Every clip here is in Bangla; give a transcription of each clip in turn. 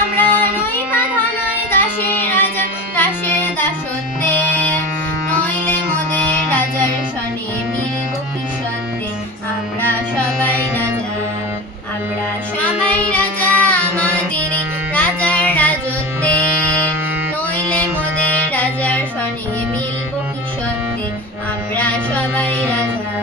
আমরা নইলে মোদের রাজার সনে মিলব কিসত্বে আমরা সবাই রাজা, আমরা সবাই রাজা রাজার রাজত্বে। নইলে মোদের রাজার সনে মিলব কিসত্বে আমরা সবাই রাজা।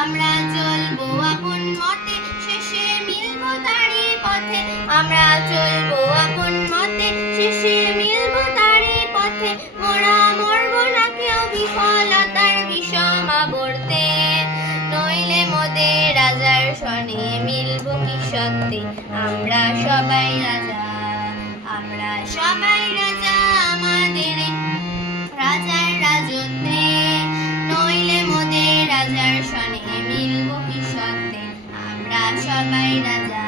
আমরা চলবো আপন মতে, শেষে মিলবো তারই পথে। আমরা চলবো আপন মতে, শেষে মিলবো তারই পথে। মোরা মরবো না কেউ বিফলতার বিষম আবর্তে। নইলে মোদের রাজার সনে মিলবো কি সত্যি? আমরা সবাই রাজা, আমরা সবাই সনে মিলব কি সত্যে আমরা সবাই রাজা।